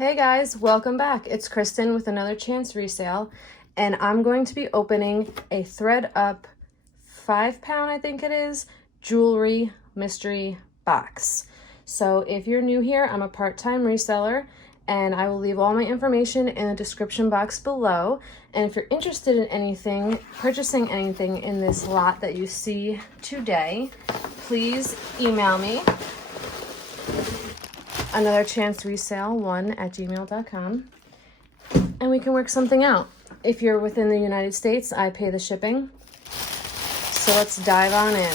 Hey guys, welcome back. It's Kristen with Another Chance Resale, and I'm going to be opening a ThredUp 5-pound, I think it is, jewelry mystery box. So if you're new here, I'm a part-time reseller, and I will leave all my information in the description box below. And if you're interested in anything, purchasing anything in this lot that you see today, please email me. anotherchanceresale1@gmail.com, and we can work something out. If you're within the United States, I pay the shipping. So let's dive on in.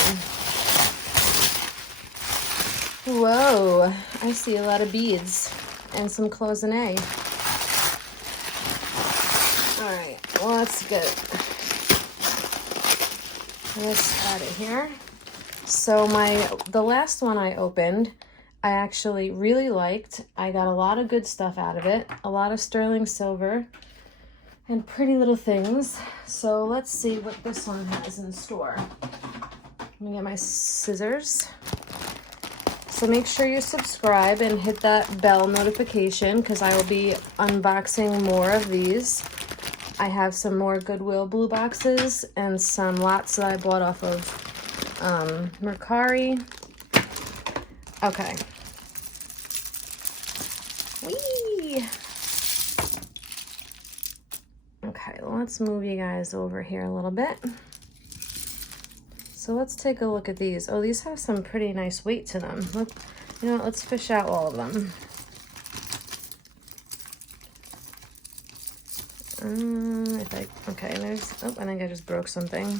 Whoa, I see a lot of beads and some cloisonne. All right, well, that's good. Let's add it here. So the last one I opened, I actually really liked. I got a lot of good stuff out of it. A lot of sterling silver and pretty little things. So let's see what this one has in store. Let me get my scissors. So make sure you subscribe and hit that bell notification because I will be unboxing more of these. I have some more Goodwill blue boxes and some lots that I bought off of Mercari. Okay. Whee! Okay, let's move you guys over here a little bit. So let's take a look at these. Oh, these have some pretty nice weight to them. Look, you know what, let's fish out all of them. Okay, there's, oh, I think I just broke something.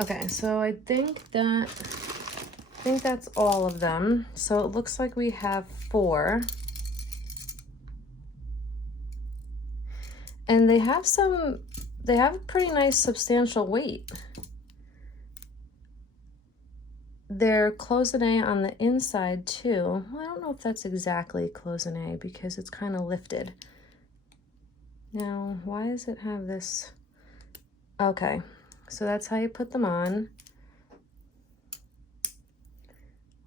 Okay, so I think that's all of them. So it looks like we have 4. And they have a pretty nice substantial weight. They're cloisonne on the inside too. Well, I don't know if that's exactly cloisonne because it's kind of lifted. Now, why does it have this? Okay, so that's how you put them on.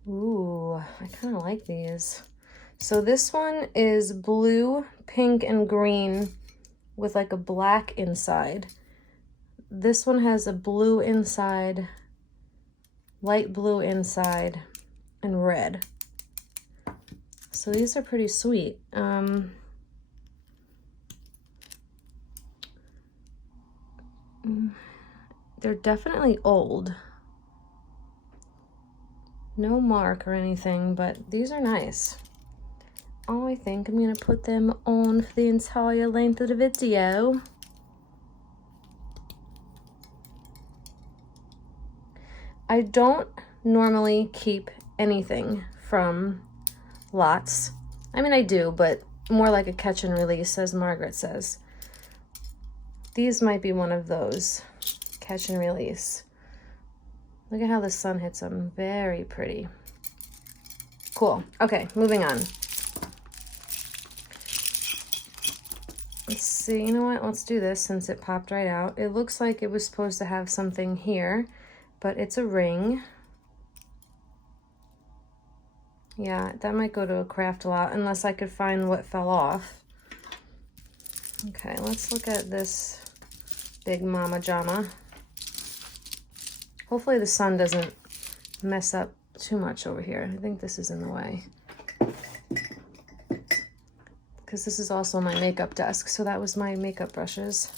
Ooh, I kind of like these. So this one is blue, pink, and green with like a black inside. This one has a blue inside, light blue inside, and red. So these are pretty sweet. They're definitely old. No mark or anything, but these are nice. Oh, I think I'm gonna put them on for the entire length of the video. I don't normally keep anything from lots. I mean, I do, but more like a catch and release, as Margaret says. These might be one of those catch and release. Look at how the sun hits them. Very pretty. Cool. Okay, moving on. Let's see, you know what? Let's do this since it popped right out. It looks like it was supposed to have something here, but it's a ring. Yeah, that might go to a craft lot unless I could find what fell off. Okay, let's look at this big mama jama. Hopefully the sun doesn't mess up too much over here. I think this is in the way. Because this is also my makeup desk, so that was my makeup brushes.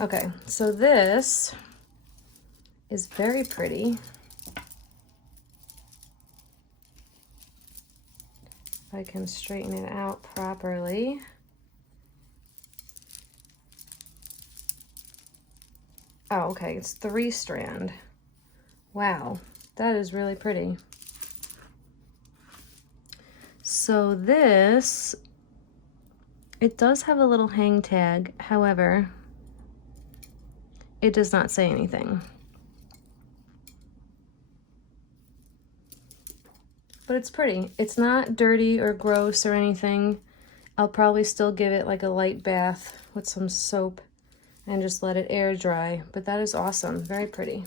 Okay, so this is very pretty. If I can straighten it out properly. Oh, okay, it's 3-strand. Wow, that is really pretty. So this, it does have a little hang tag, however, it does not say anything. But it's pretty. It's not dirty or gross or anything. I'll probably still give it like a light bath with some soap and just let it air dry. But that is awesome. Very pretty.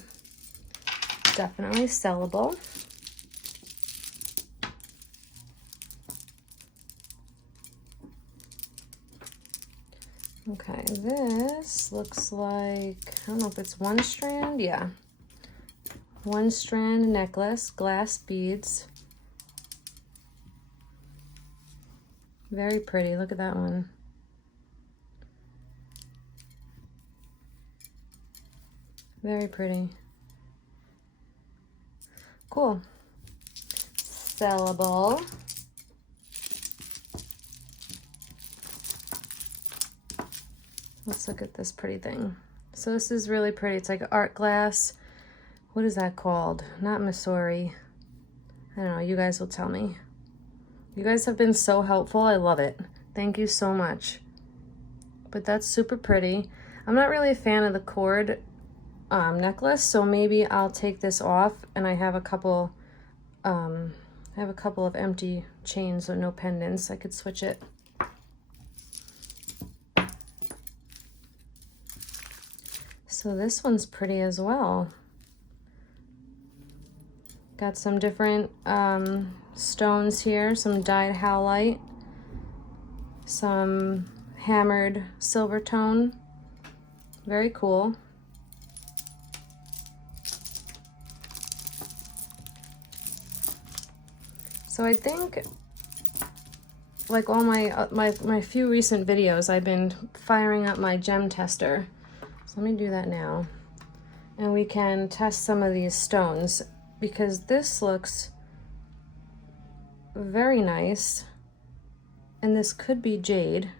Definitely sellable. Okay, this looks like, I don't know if it's one strand. Yeah. One strand necklace, glass beads. Very pretty. Look at that one. Very pretty. Cool. Sellable. Let's look at this pretty thing. So this is really pretty. It's like art glass. What is that called? Not Missouri. I don't know. You guys will tell me. You guys have been so helpful. I love it. Thank you so much. But that's super pretty. I'm not really a fan of the cord necklace, so maybe I'll take this off, and I have a couple of empty chains with no pendants. I could switch it. So this one's pretty as well. Got some different stones here, some dyed howlite, some hammered silver tone. Very cool. So I think, like all my few recent videos, I've been firing up my gem tester. So let me do that now. And we can test some of these stones, because this looks very nice. And this could be jade.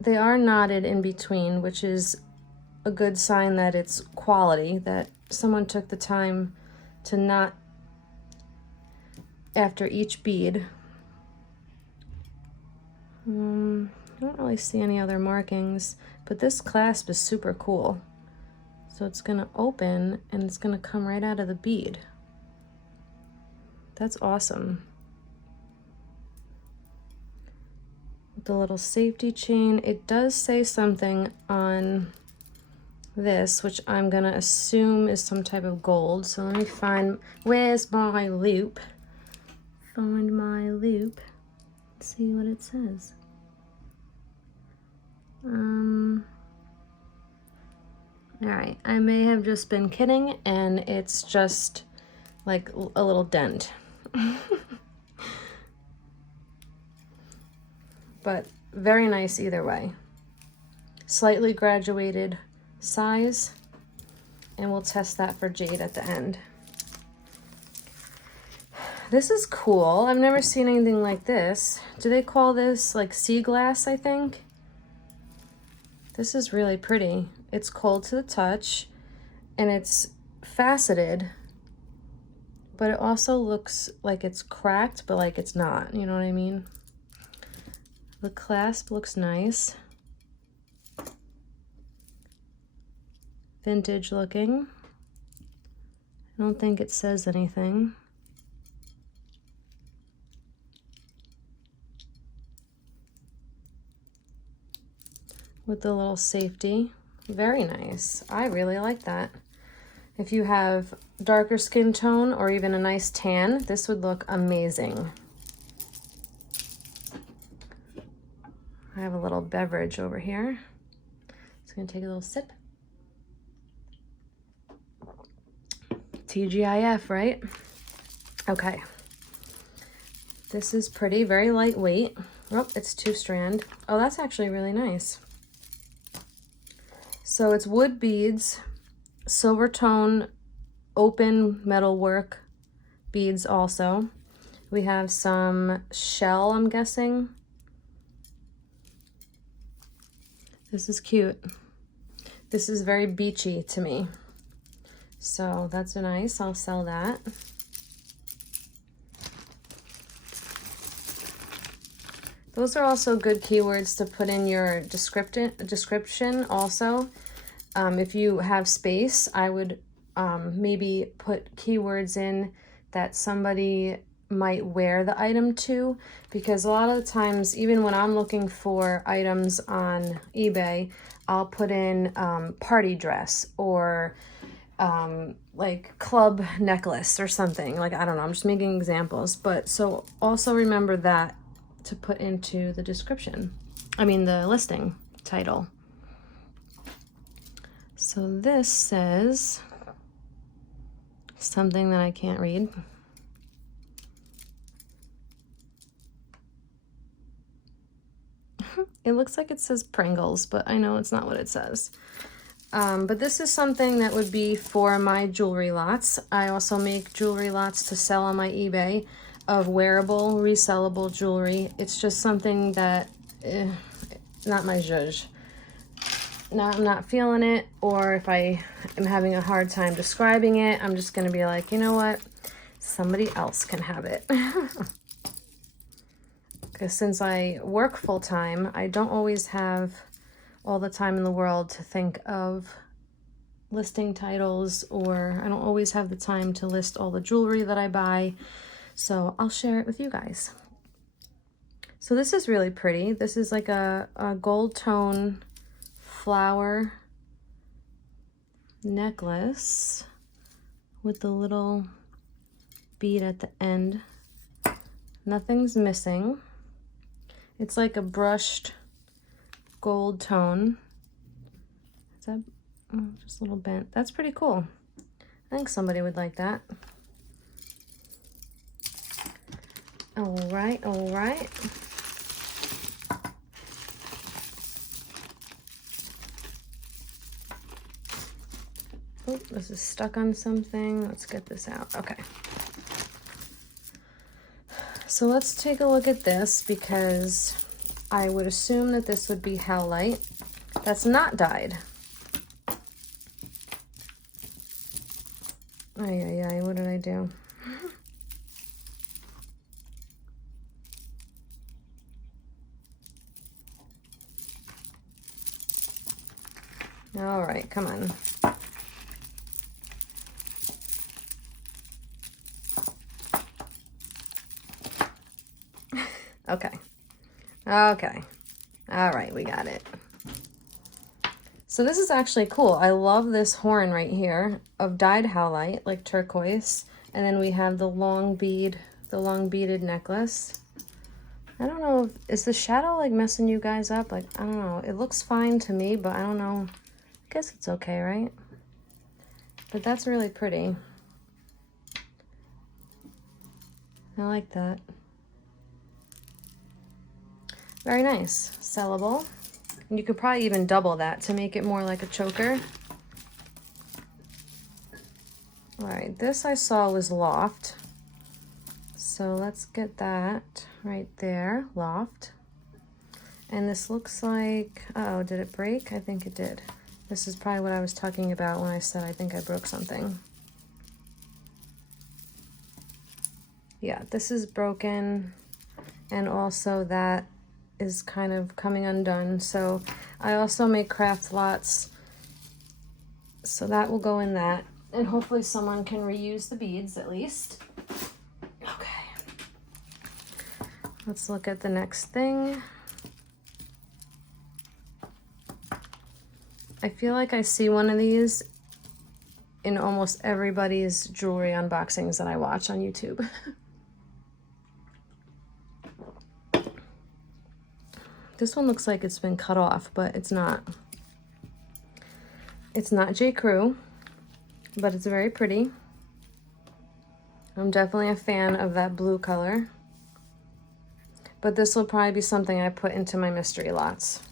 They are knotted in between, which is a good sign that it's quality, that someone took the time to knot after each bead. I don't really see any other markings, but this clasp is super cool. So it's gonna open and it's gonna come right out of the bead. That's awesome. The little safety chain, it does say something on this, which I'm gonna assume is some type of gold. So let me find, where's my loop? Find my loop. Let's see what it says. Alright, I may have just been kidding, and it's just like a little dent. But very nice either way. Slightly graduated size, and we'll test that for jade at the end. This is cool. I've never seen anything like this. Do they call this like sea glass, I think? This is really pretty. It's cold to the touch, and it's faceted, but it also looks like it's cracked, but like it's not, you know what I mean? The clasp looks nice. Vintage looking. I don't think it says anything. With the little safety. Very nice. I really like that. If you have darker skin tone or even a nice tan, this would look amazing. I have a little beverage over here. Just gonna take a little sip. TGIF, right? Okay. This is pretty, very lightweight. Oh, it's 2-strand. Oh, that's actually really nice. So it's wood beads, silver tone, open metalwork beads also. We have some shell, I'm guessing. This is cute. This is very beachy to me. So that's nice, I'll sell that. Those are also good keywords to put in your description also. If you have space, I would maybe put keywords in that somebody might wear the item to, because a lot of the times, even when I'm looking for items on eBay, I'll put in party dress or like club necklace or something. Like, I don't know, I'm just making examples. But so also remember that to put into the description. I mean the listing title. So this says something that I can't read. It looks like it says Pringles, but I know it's not what it says. But this is something that would be for my jewelry lots. I also make jewelry lots to sell on my eBay of wearable, resellable jewelry. It's just something that, not my zhuzh. Now I'm not feeling it, or if I am having a hard time describing it, I'm just gonna be like, you know what? Somebody else can have it. Because since I work full-time, I don't always have all the time in the world to think of listing titles, or I don't always have the time to list all the jewelry that I buy. So I'll share it with you guys. So this is really pretty. This is like a gold tone flower necklace with the little bead at the end. Nothing's missing. It's like a brushed gold tone. Is that just a little bent? That's pretty cool. I think somebody would like that. All right, all right. Oh, this is stuck on something. Let's get this out. Okay. So let's take a look at this, because I would assume that this would be howlite. That's not dyed. Ay, what did I do? All right, come on. Okay. Okay. All right, we got it. So this is actually cool. I love this horn right here of dyed howlite, like turquoise. And then we have the long bead, the long beaded necklace. I don't know, is the shadow like messing you guys up? Like, I don't know. It looks fine to me, but I don't know. I guess it's okay, right? But that's really pretty. I like that. Very nice. Sellable. And you could probably even double that to make it more like a choker. All right, this I saw was loft. So let's get that right there, loft. And this looks like, uh-oh, did it break? I think it did. This is probably what I was talking about when I said I think I broke something. Yeah, this is broken. And also that is kind of coming undone. So I also make craft lots, so that will go in that, and hopefully someone can reuse the beads at least. Okay, let's look at the next thing. I feel like I see one of these in almost everybody's jewelry unboxings that I watch on YouTube. This one looks like it's been cut off, but it's not. It's not J. Crew, but it's very pretty. I'm definitely a fan of that blue color. But this will probably be something I put into my mystery lots.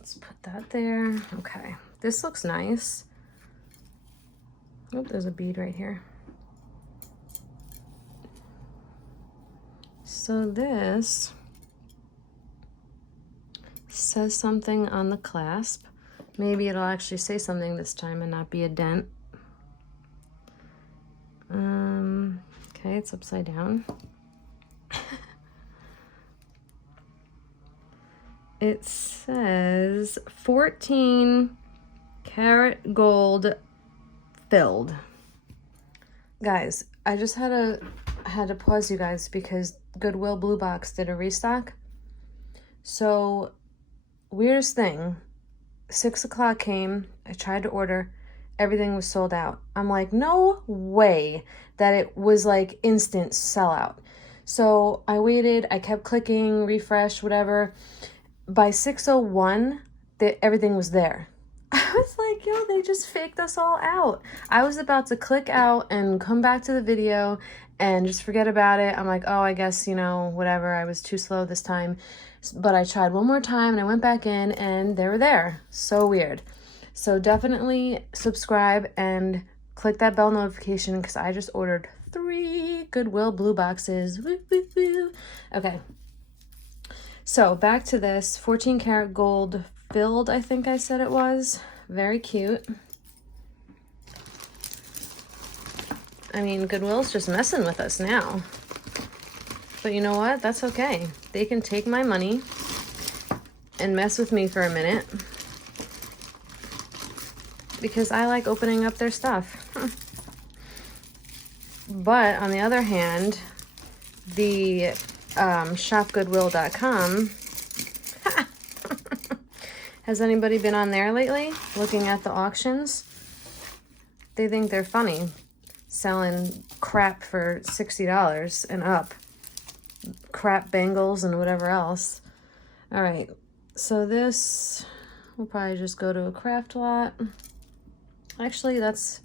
Let's put that there. Okay, this looks nice. Oh, there's a bead right here. So this says something on the clasp. Maybe it'll actually say something this time and not be a dent. Okay, it's upside down. It says 14 karat gold filled. Guys, I just had to pause you guys because Goodwill Blue Box did a restock. So, weirdest thing, 6 o'clock came, I tried to order, everything was sold out. I'm like, no way that it was like instant sellout. So I waited, I kept clicking, refresh, whatever. By 6:01, everything was there. I was like, yo, they just faked us all out. I was about to click out and come back to the video and just forget about it. I'm like, oh, I guess, you know, whatever. I was too slow this time. But I tried one more time and I went back in and they were there. So weird. So definitely subscribe and click that bell notification because I just ordered 3 Goodwill blue boxes. Woo, woo, woo. Okay. So back to this 14 karat gold filled, I think I said it was. Very cute. I mean, Goodwill's just messing with us now. But you know what? That's okay. They can take my money and mess with me for a minute. Because I like opening up their stuff. But on the other hand, the shopgoodwill.com, has anybody been on there lately looking at the auctions? They think they're funny, selling crap for $60 and up, crap bangles and whatever else. All right, so this will probably just go to a craft lot. Actually, that's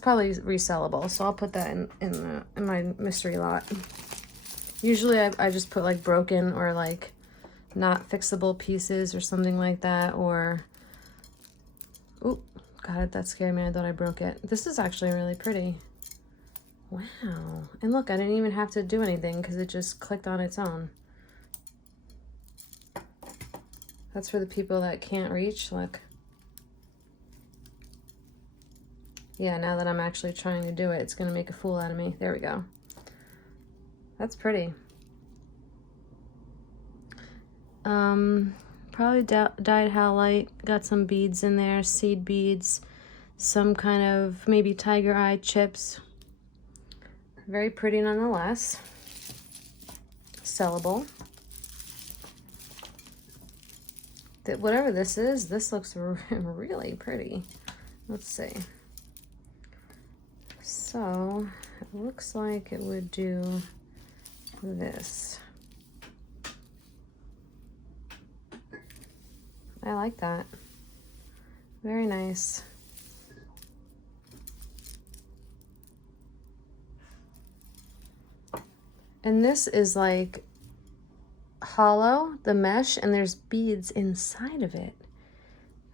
probably resellable, so I'll put that in my mystery lot. Usually I just put like broken or like not fixable pieces or something like that, or oh god, that scared me. I thought I broke it. This is actually really pretty. Wow. And look, I didn't even have to do anything because it just clicked on its own. That's for the people that can't reach. Look. Yeah, now that I'm actually trying to do it, it's going to make a fool out of me. There we go. That's pretty. Probably dyed howlite. Got some beads in there, seed beads, some kind of maybe tiger eye chips. Very pretty nonetheless. Sellable. Whatever this is, this looks really pretty. Let's see. So it looks like it would do this. I like that. Very nice. And this is like hollow, the mesh, and there's beads inside of it.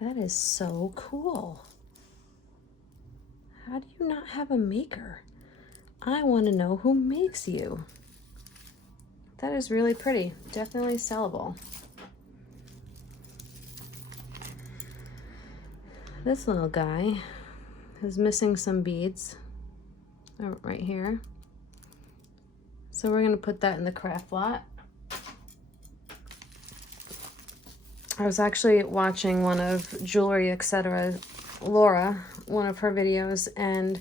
That is so cool. How do you not have a maker? I want to know who makes you. That is really pretty. Definitely sellable. This little guy is missing some beads right here. So we're going to put that in the craft lot. I was actually watching one of Jewelry Etc. Laura, one of her videos, and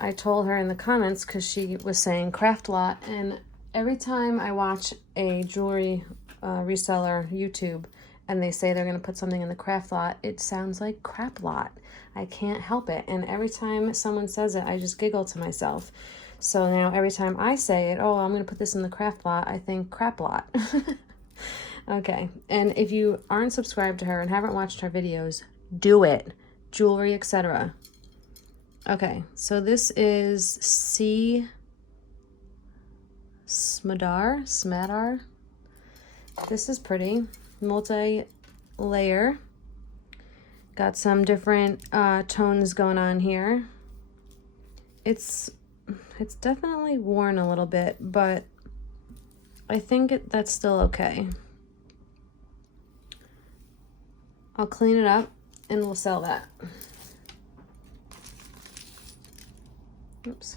I told her in the comments because she was saying craft lot, and every time I watch a jewelry reseller YouTube and they say they're going to put something in the craft lot, it sounds like crap lot. I can't help it. And every time someone says it, I just giggle to myself. So now every time I say it, oh, I'm going to put this in the craft lot, I think crap lot. Okay. And if you aren't subscribed to her and haven't watched her videos, do it. Jewelry, etc. Okay. So this is Smadar. This is pretty. Multi-layer. Got some different tones going on here. It's definitely worn a little bit, but I think that's still okay. I'll clean it up and we'll sell that. Oops.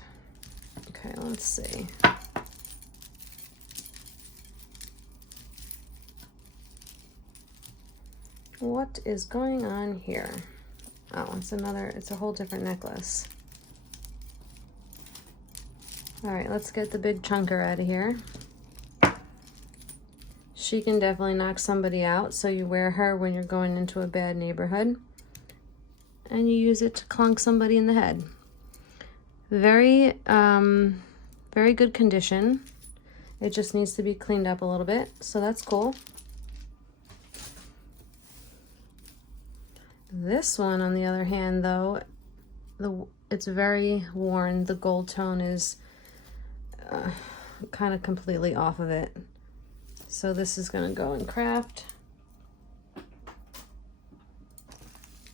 Okay, let's see. What is going on here? Oh, it's a whole different necklace. All right, let's get the big chunker out of here. She can definitely knock somebody out, so you wear her when you're going into a bad neighborhood. And you use it to clunk somebody in the head. Very, very good condition. It just needs to be cleaned up a little bit, so that's cool. This one, on the other hand, though, it's very worn. The gold tone is kind of completely off of it. So this is gonna go in craft.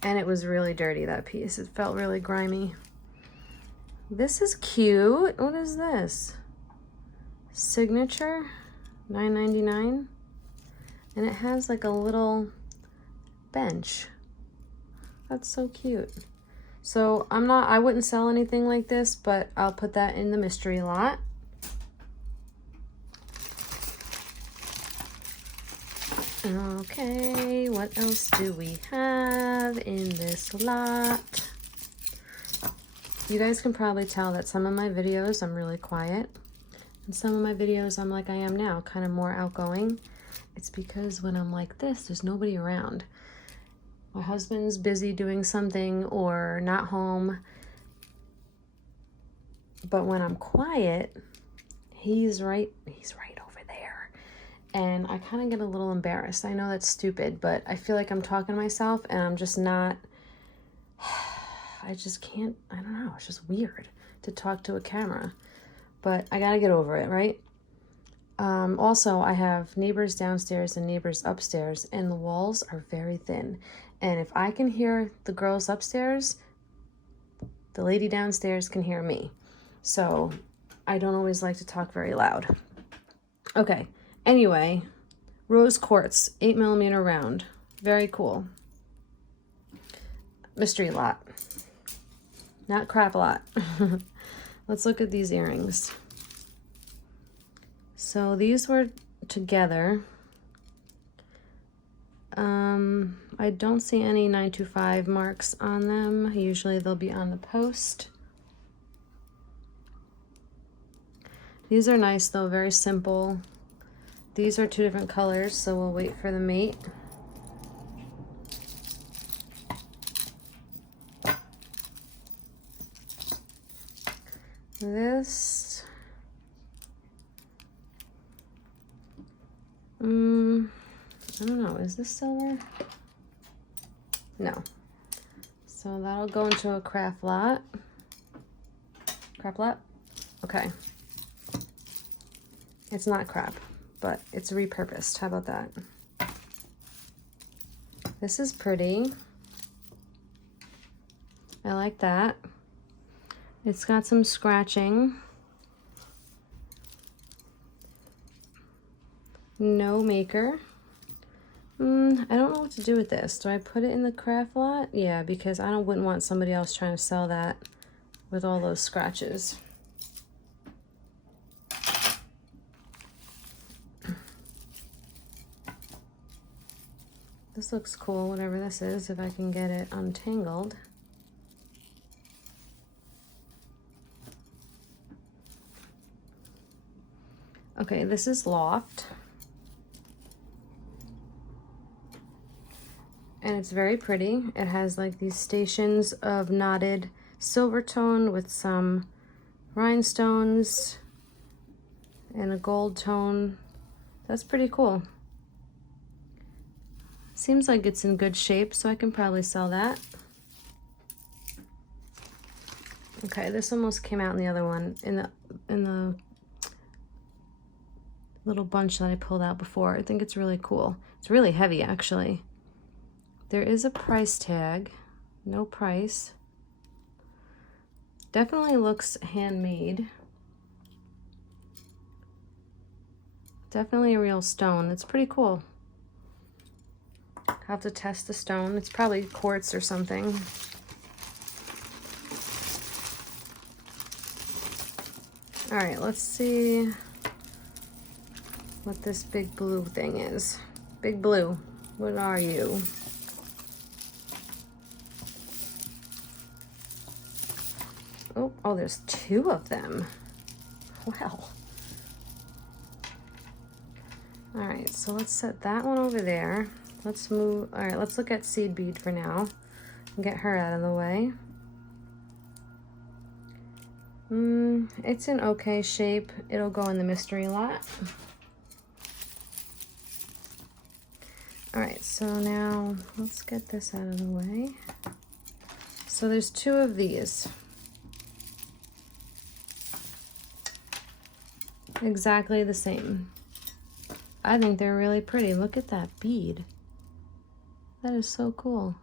And it was really dirty, that piece. It felt really grimy. This is cute. What is this? Signature, $9.99. And it has like a little bench. That's so cute. So I wouldn't sell anything like this, but I'll put that in the mystery lot. Okay, what else do we have in this lot? You guys can probably tell that some of my videos I'm really quiet, and some of my videos I'm like I am now, kind of more outgoing. It's because when I'm like this, there's nobody around. My husband's busy doing something or not home. But when I'm quiet, he's right over there. And I kind of get a little embarrassed. I know that's stupid, but I feel like I'm talking to myself and I'm just not, I just can't, I don't know, it's just weird to talk to a camera. But I gotta get over it, right? Also, I have neighbors downstairs and neighbors upstairs, and the walls are very thin. And if I can hear the girls upstairs, the lady downstairs can hear me. So I don't always like to talk very loud. Okay, anyway, rose quartz, 8mm round. Very cool. Mystery lot. Not crap lot. Let's look at these earrings. So these were together. I don't see any 925 marks on them. Usually they'll be on the post. These are nice though, very simple. These are 2 different colors, so we'll wait for the mate. This, I don't know, is this silver? No. So that'll go into a craft lot. Crap lot? Okay. It's not crap, but it's repurposed. How about that? This is pretty. I like that. It's got some scratching. No maker. I don't know what to do with this. Do I put it in the craft lot? Yeah, because I wouldn't want somebody else trying to sell that with all those scratches. This looks cool, whatever this is, if I can get it untangled. Okay, this is Loft. And it's very pretty. It has like these stations of knotted silver tone with some rhinestones and a gold tone. That's pretty cool. Seems like it's in good shape, so I can probably sell that. Okay, this almost came out in the other one, in the little bunch that I pulled out before. I think it's really cool. It's really heavy, actually. There is a price tag. No price. Definitely looks handmade. Definitely a real stone. It's pretty cool. Have to test the stone. It's probably quartz or something. All right, let's see what this big blue thing is. Big blue, what are you? Oh, there's 2 of them. Well. All right, so let's set that one over there. Let's move, all right, let's look at Seed Bead for now and get her out of the way. It's an okay shape. It'll go in the mystery lot. All right, so now let's get this out of the way. So there's 2 of these. Exactly the same. I think they're really pretty. Look at that bead. That is so cool.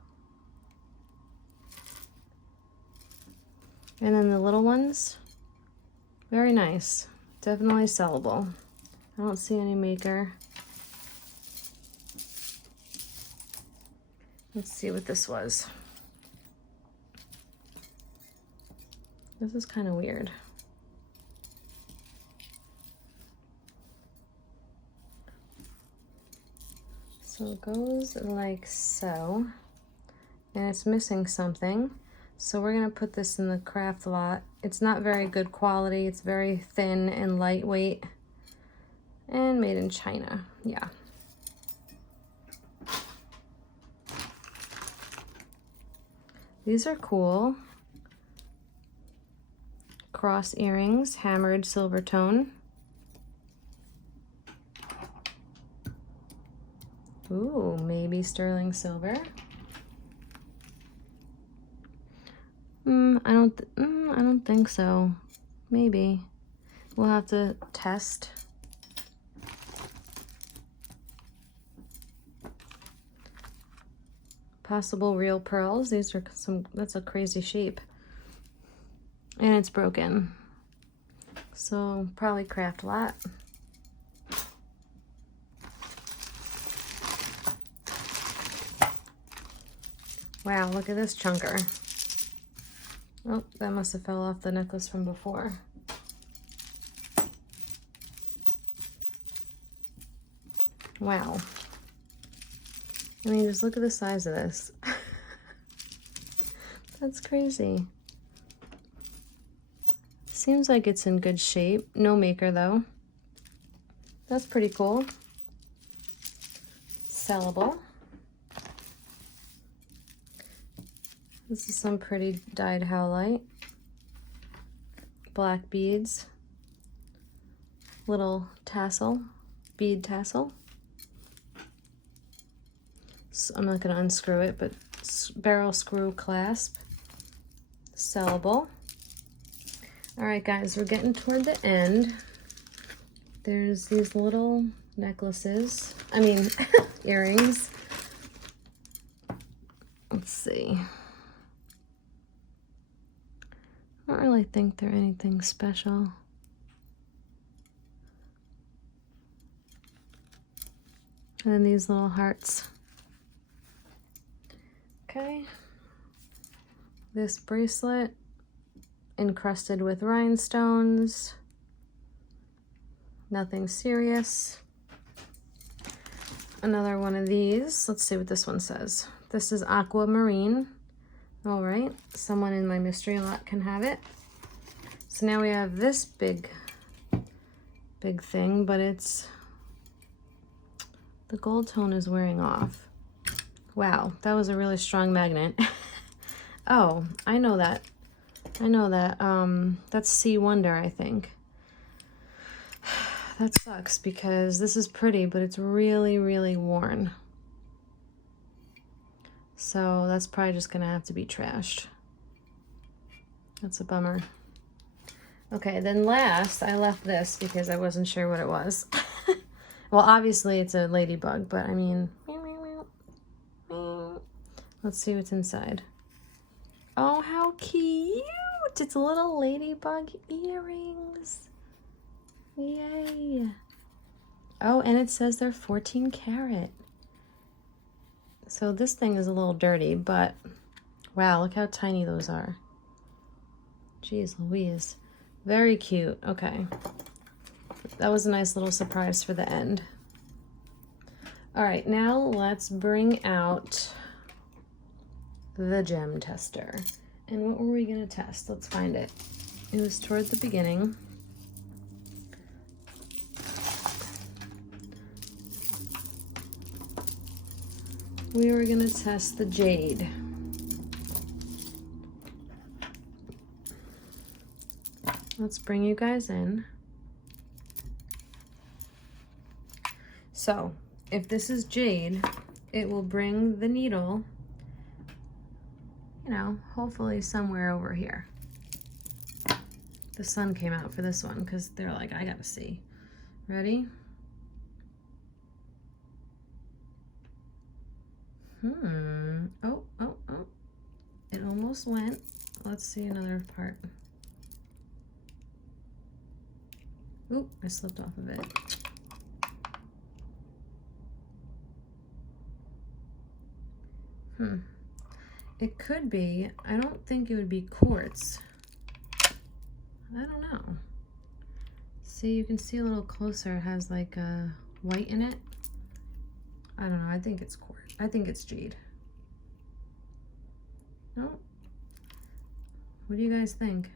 And then the little ones, very nice. Definitely sellable. I don't see any maker. Let's see what this was. This is kind of weird. So it goes like so, and it's missing something. So we're gonna put this in the craft lot. It's not very good quality. It's very thin and lightweight and made in China. Yeah. These are cool. Cross earrings, hammered silver tone. Ooh, maybe sterling silver. I don't think so. Maybe. We'll have to test. Possible real pearls. These are that's a crazy shape. And it's broken. So probably craft lot. Wow, look at this chunker. Oh, that must have fell off the necklace from before. Wow. I mean, just look at the size of this. That's crazy. Seems like it's in good shape. No maker though. That's pretty cool. Sellable. This is some pretty dyed howlite. Black beads. Little tassel, bead tassel. So I'm not gonna unscrew it, but barrel screw clasp. Sellable. All right, guys, we're getting toward the end. There's these little necklaces. I mean, earrings. Let's see. I don't really think they're anything special. And then these little hearts. Okay. This bracelet encrusted with rhinestones. Nothing serious. Another one of these. Let's see what this one says. This is aquamarine. All right, someone in my mystery lot can have it. So now we have this big thing, but it's, the gold tone is wearing off. Wow, that was a really strong magnet. Oh, I know that. I know that. That's Sea Wonder, I think. That sucks because this is pretty, but it's really, really worn. So that's probably just gonna have to be trashed. That's a bummer. Okay, then last, I left this because I wasn't sure what it was. Well, obviously it's a ladybug, but I mean, let's see what's inside. Oh, how cute! It's little ladybug earrings. Yay! Oh, and it says they're 14 karat. So this thing is a little dirty, but wow, look how tiny those are. Jeez Louise. Very cute. Okay. That was a nice little surprise for the end. All right, now let's bring out the gem tester. And what were we gonna test? Let's find it. It was toward the beginning. We were gonna test the Jade. let's bring you guys in. So if this is Jade, it will bring the needle, you know, hopefully somewhere over here. The sun came out for this one because they're like, I gotta see. Ready? Oh, oh, oh. It almost went. Let's see another part. Oop, I slipped off of it. It could be, I don't think it would be quartz. I don't know. See, you can see a little closer. It has like a white in it. I don't know. I think it's quartz. I think it's jade. No? What do you guys think?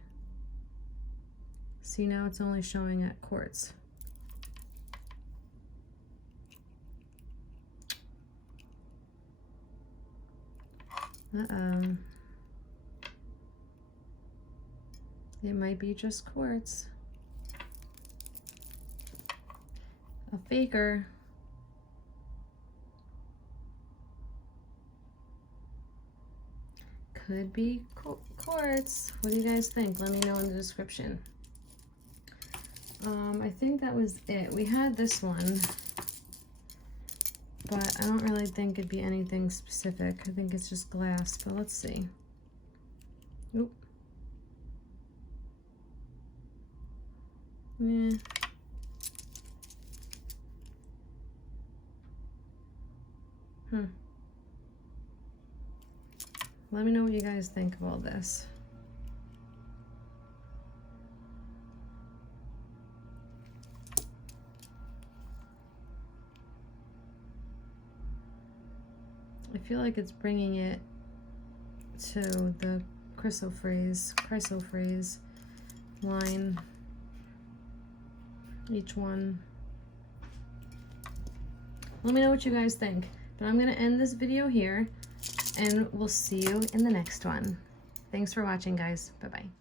See, now it's only showing at quartz. Uh-oh. It might be just quartz. A faker. Could be quartz. What do you guys think? Let me know in the description. I think that was it. We had this one, but I don't really think it'd be anything specific. I think it's just glass, but let's see. Oop. Yeah. Let me know what you guys think of all this. I feel like it's bringing it to the chrysoprase line, each one. Let me know what you guys think. But I'm gonna end this video here, and we'll see you in the next one. Thanks for watching, guys. Bye-bye.